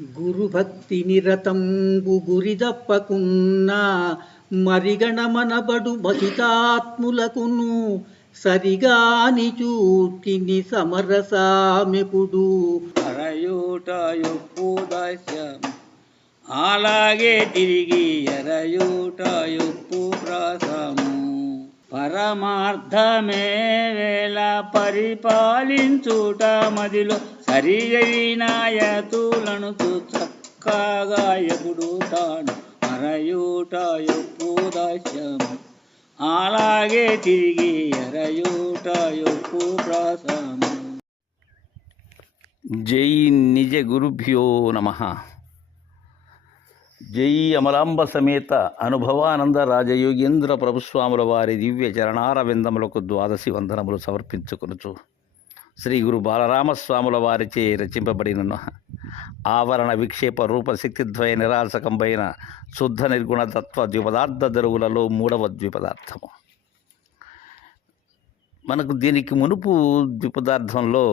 గురుభక్తి నిరతంబు గురిదప్పకున్నా మరిగణమనబడు మహితాత్ములకును సరిగాని చూటిని సమరసామెపుడు. అరయూట యొప్పు అలాగే తిరిగి ఎరయూట యొప్పు ప్రాసము పరమార్థమే వేళ పరిపాలించుట మదిలో సరియైనాయతులను చక్కగా ఎగుడుతాడు అరయూట యొప్పు అలాగే తిరిగి అరయూట ఎప్పు ప్రాసము జై నిజ గురుభ్యో నమ. జై అమలాంబ సమేత అనుభవానంద రాజయోగేంద్ర ప్రభుస్వాముల వారి దివ్య చరణార విందములకు ద్వాదశి వందనములు సమర్పించుకొనుచు. శ్రీ గురు బాలరామస్వాముల వారిచే రచింపబడిన ఆవరణ విక్షేప రూపశక్తిద్వయ నిరాసకంపైన శుద్ధ నిర్గుణ తత్వ ద్విపదార్థ దరువులలో మూడవ ద్విపదార్థము. మనకు దీనికి మునుపు ద్విపదార్థంలో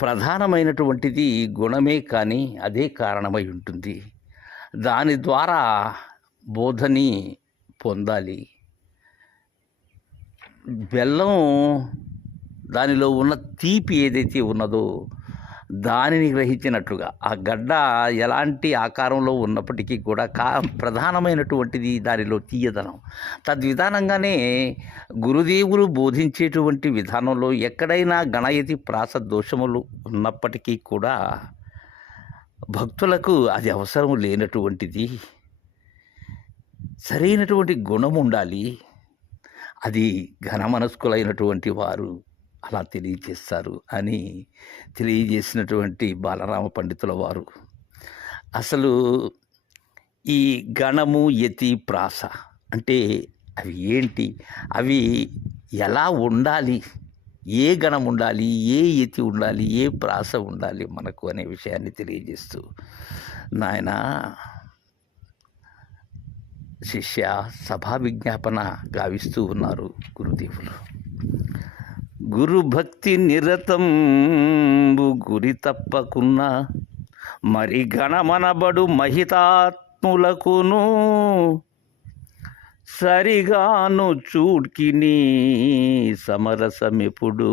ప్రధానమైనటువంటిది గుణమే కానీ అదే కారణమై ఉంటుంది. దాని ద్వారా బోధని పొందాలి. బెల్లం దానిలో ఉన్న తీపి ఏదైతే ఉన్నదో దానిని గ్రహించినట్లుగా ఆ గడ్డ ఎలాంటి ఆకారంలో ఉన్నప్పటికీ కూడా కా ప్రధానమైనటువంటిది దానిలో తీయదనం. తద్విధానంగానే గురుదేవులు బోధించేటువంటి విధానంలో ఎక్కడైనా గణయతి ప్రాస దోషములు ఉన్నప్పటికీ కూడా భక్తులకు అది అవసరం లేనటువంటిది సరైనటువంటి గుణం ఉండాలి అది ఘనమనస్కులైనటువంటి వారు అలా తెలియజేస్తారు అని తెలియజేసినటువంటి బాలరామ పండితుల వారు. అసలు ఈ గణము యతి ప్రాస అంటే అవి ఏంటి? అవి ఎలా ఉండాలి? ఏ గణం ఉండాలి? ఏ యతి ఉండాలి? ఏ ప్రాస ఉండాలి మనకు అనే విషయాన్ని తెలియజేస్తూ నాయన శిష్య సభా విజ్ఞాపన గావిస్తూ ఉన్నారు గురుదేవులు. గురుభక్తి నిరతంబు గురి తప్పకున్నా మరి గణమనబడు మహితాత్ములకును సరిగాను చూడ్కిని సమరసమిప్పుడు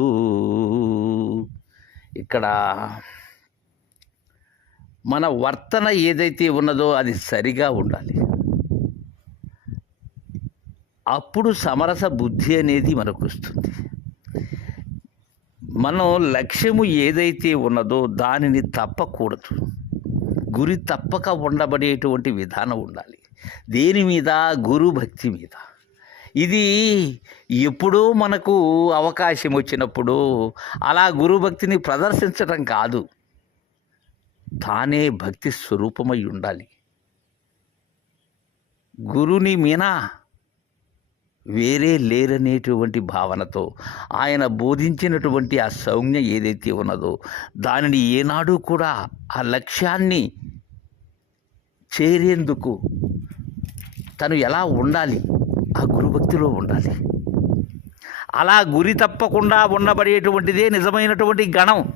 ఇక్కడ మన వర్తన ఏదైతే ఉన్నదో అది సరిగా ఉండాలి. అప్పుడు సమరస బుద్ధి అనేది మనకు వస్తుంది మనం లక్ష్యము ఏదైతే ఉన్నదో దానిని తప్పకూడదు. గురి తప్పక ఉండబడేటువంటి విధానం ఉండాలి. దేని మీద? గురు భక్తి మీద. ఇది ఎప్పుడూ మనకు అవకాశం వచ్చినప్పుడు అలా గురుభక్తిని ప్రదర్శించడం కాదు. తానే భక్తి స్వరూపమై ఉండాలి. గురుని మీనా వేరే లేరనేటువంటి భావనతో ఆయన బోధించినటువంటి ఆ సౌజ్ఞ ఏదైతే ఉన్నదో దానిని ఏనాడు కూడా ఆ లక్ష్యాన్ని చేరేందుకు తను ఎలా ఉండాలి? ఆ గురుభక్తిలో ఉండాలి. అలా గురి తప్పకుండా ఉండబడేటువంటిదే నిజమైనటువంటి గణం.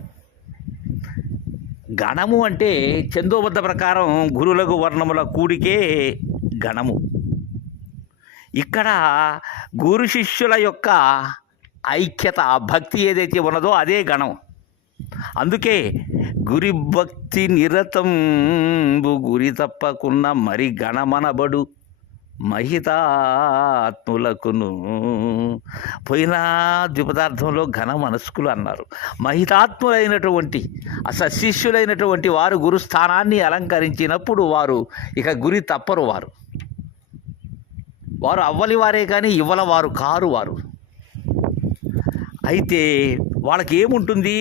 గణము అంటే చందోబద్ధ ప్రకారం గురులకు వర్ణముల కూడికే గణము. ఇక్కడ గురు శిష్యుల యొక్క ఐక్యత ఆ భక్తి ఏదైతే ఉన్నదో అదే గణం. అందుకే గురి భక్తి నిరతం గురి తప్పకున్న మరి గణమనబడు మహితాత్ములకును. పోయిన ద్విపదార్థంలో ఘన మనస్కులు అన్నారు. మహితాత్ములైనటువంటి అసశిష్యులైనటువంటి వారు గురుస్థానాన్ని అలంకరించినప్పుడు వారు ఇక గురి తప్పరు వారు. వారు అవ్వలి వారే కానీ ఇవ్వల వారు కారు వారు. అయితే వాళ్ళకి ఏముంటుంది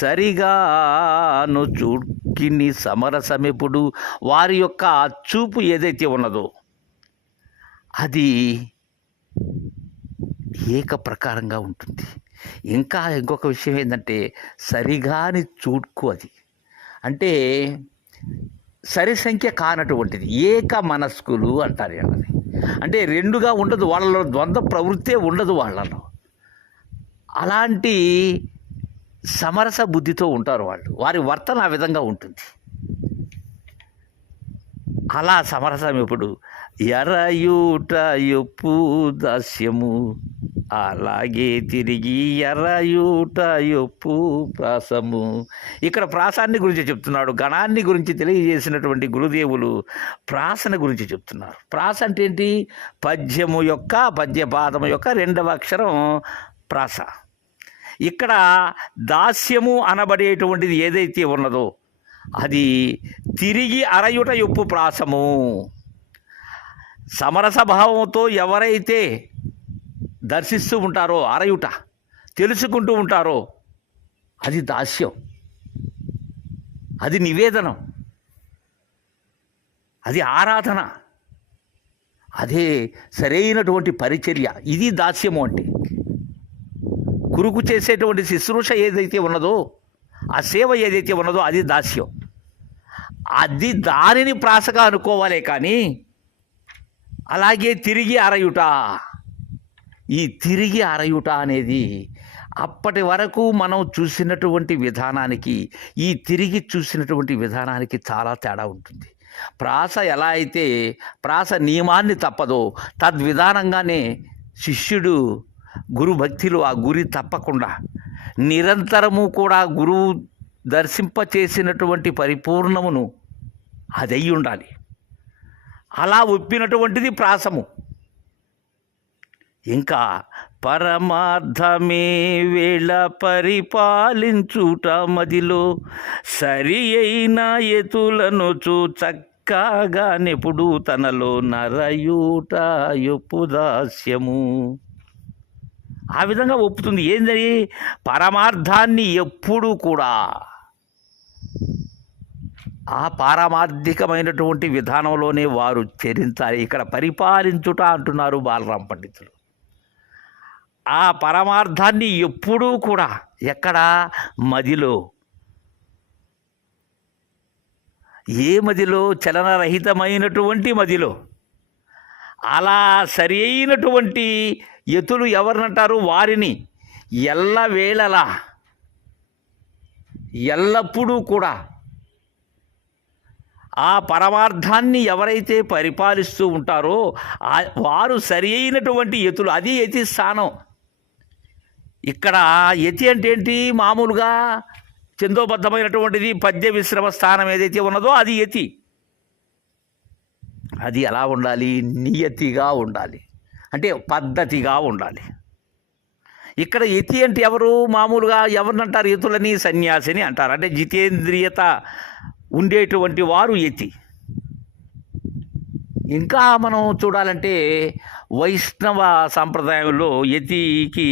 సరిగాను చుక్కిని సమరసమెప్పుడు వారి యొక్క చూపు ఏదైతే ఉన్నదో అది ఏక ప్రకారంగా ఉంటుంది. ఇంకా ఇంకొక విషయం ఏంటంటే సరిగాని చూడ్కు అది. అంటే సరి సంఖ్య కానటువంటిది. ఏక మనస్కులు అంటారు అన్నది. అంటే రెండుగా ఉండదు వాళ్ళలో ద్వంద్వ ప్రవృత్తే ఉండదు వాళ్ళలో. అలాంటి సమరస బుద్ధితో ఉంటారు వాళ్ళు. వారి వర్తన ఆ విధంగా ఉంటుంది. అలా సమరసం ఇప్పుడు ఎరయూట ఎప్పు దాస్యము. అలాగే తిరిగి ఎరయూట ఎప్పు ప్రాసము. ఇక్కడ ప్రాసాన్ని గురించి చెప్తున్నాడు. గణాన్ని గురించి తెలియజేసినటువంటి గురుదేవులు ప్రాసన గురించి చెప్తున్నారు. ప్రాస అంటే ఏంటి? పద్యము యొక్క పద్యపాదము యొక్క రెండవ అక్షరం ప్రాస. ఇక్కడ దాస్యము అనబడేటువంటిది ఏదైతే ఉన్నదో అది తిరిగి అరయుట యొప్పు ప్రాసము. సమరస భావంతో ఎవరైతే దర్శిస్తూ ఉంటారో అరయుట తెలుసుకుంటూ ఉంటారో అది దాస్యం. అది నివేదనం. అది ఆరాధన. అదే సరైనటువంటి పరిచర్య. ఇది దాస్యము అంటే. గురుకు చేసేటువంటి శుశ్రూష ఏదైతే ఉన్నదో ఆ సేవ ఏదైతే ఉన్నదో అది దాస్యం. అది దానిని ప్రాసగా అనుకోవాలే కానీ అలాగే తిరిగి అరయుట ఈ తిరిగి అరయుట అనేది అప్పటి వరకు మనం చూసినటువంటి విధానానికి ఈ తిరిగి చూసినటువంటి విధానానికి చాలా తేడా ఉంటుంది. ప్రాస ఎలా అయితే ప్రాస నియమాన్ని తప్పదో తద్విధానంగానే శిష్యుడు గురు భక్తిలో ఆ గురి తప్పకుండా నిరంతరము కూడా గురువు దర్శింప చేసినటువంటి పరిపూర్ణమును అది ఉండాలి అలా ఒప్పినటువంటిది ప్రాసము. ఇంకా పరమార్థమే వేళ పరిపాలించుట మదిలో సరి అయిన ఎతులను చూ చక్కగా నెప్పుడు తనలో నరయూట యొప్పు దాస్యము. ఆ విధంగా ఒప్పుతుంది. ఏందని పరమార్థాన్ని ఎప్పుడూ కూడా ఆ పారమార్థికమైనటువంటి విధానంలోనే వారు చరించాలి. ఇక్కడ పరిపాలించుట అంటున్నారు బాలరాం పండితులు. ఆ పరమార్థాన్ని ఎప్పుడూ కూడా ఎక్కడ? మదిలో. ఏ మదిలో? చలనరహితమైనటువంటి మదిలో. అలా సరి అయినటువంటి ఎతులు ఎవరినంటారు? వారిని. ఎల్లవేళలా. ఎల్లప్పుడూ కూడా. ఆ పరమార్థాన్ని ఎవరైతే పరిపాలిస్తూ ఉంటారో వారు సరి అయినటువంటి ఎతులు అది యతి స్థానం ఇక్కడ యతి అంటే ఏంటి మామూలుగా చందోబద్ధమైనటువంటిది పద్య విశ్రమ స్థానం ఏదైతే ఉన్నదో అది యతి అది ఎలా ఉండాలి? నియతిగా ఉండాలి. అంటే పద్ధతిగా ఉండాలి. ఇక్కడ యతి అంటే ఎవరు? మామూలుగా ఎవరినంటారు? యతులని సన్యాసిని అంటారు. అంటే జితేంద్రియత ఉండేటువంటి వారు యతి ఇంకా మనం చూడాలంటే వైష్ణవ సాంప్రదాయంలో యతికి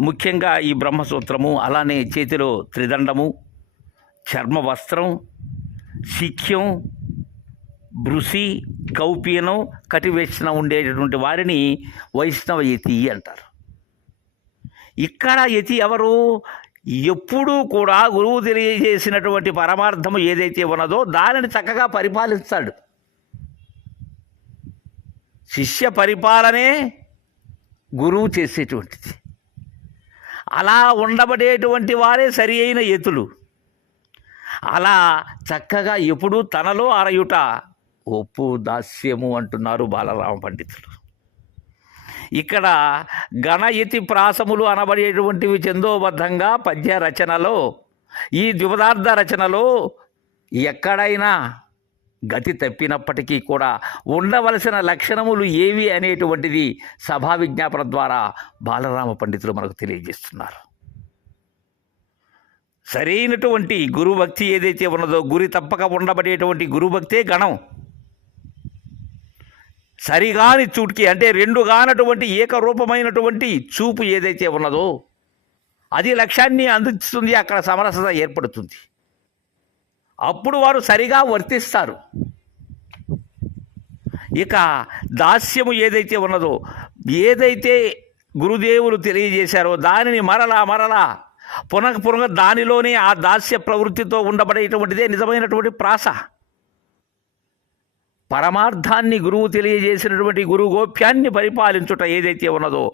ముఖ్యంగా ఈ బ్రహ్మసూత్రము అలానే చేతిలో త్రిదండము చర్మ వస్త్రం శిఖ్యం భృసి కౌపీనం కటివేషణ ఉండేటటువంటి వారిని వైష్ణవ యతి అంటారు. ఇక్కడ యతి ఎవరు? ఎప్పుడూ కూడా గురువు తెలియజేసినటువంటి పరమార్థము ఏదైతే ఉన్నదో దానిని చక్కగా పరిపాలిస్తాడు. శిష్య పరిపాలనే గురువు చేసేటువంటిది. అలా ఉండబడేటువంటి వారే సరి అయిన ఎతులు. అలా చక్కగా ఎప్పుడూ తనలో అరయుట ఒప్పు దాస్యము అంటున్నారు బాలరామ పండితులు. ఇక్కడ గణయతి ప్రాసములు అనబడేటువంటివి చందోబద్ధంగా పద్య రచనలో ఈ ద్విపదార్థ రచనలో ఎక్కడైనా గతి తప్పినప్పటికీ కూడా ఉండవలసిన లక్షణములు ఏవి అనేటువంటిది సభా విజ్ఞాపన ద్వారా బాలరామ పండితులు మనకు తెలియజేస్తున్నారు. సరైనటువంటి గురుభక్తి ఏదైతే ఉన్నదో గురి తప్పక ఉండబడేటువంటి గురుభక్తే గణం. సరిగాని చూటికి అంటే రెండు కానటువంటి ఏకరూపమైనటువంటి చూపు ఏదైతే ఉన్నదో అది లక్ష్యాన్ని అందిస్తుంది అక్కడ సమరసత ఏర్పడుతుంది. అప్పుడు వారు సరిగా వర్తిస్తారు. ఇక దాస్యము ఏదైతే ఉన్నదో ఏదైతే గురుదేవులు తెలియజేశారో దానిని మరలా మరలా పునః పునః దానిలోనే ఆ దాస్య ప్రవృత్తితో ఉండబడేటువంటిదే నిజమైనటువంటి ప్రాస. పరమార్థాన్ని గురువు తెలియజేసినటువంటి గురు గోప్యాన్ని పరిపాలించుట ఏదైతే ఉన్నదో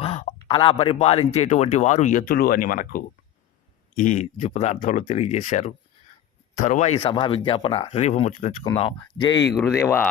అలా పరిపాలించేటువంటి వారు యతులు అని మనకు ఈ ద్విపదార్థంలో తెలియజేశారు. తరువాయి సభా విజ్ఞాపన రేపు ముచ్చరించుకుందాం జై గురుదేవా.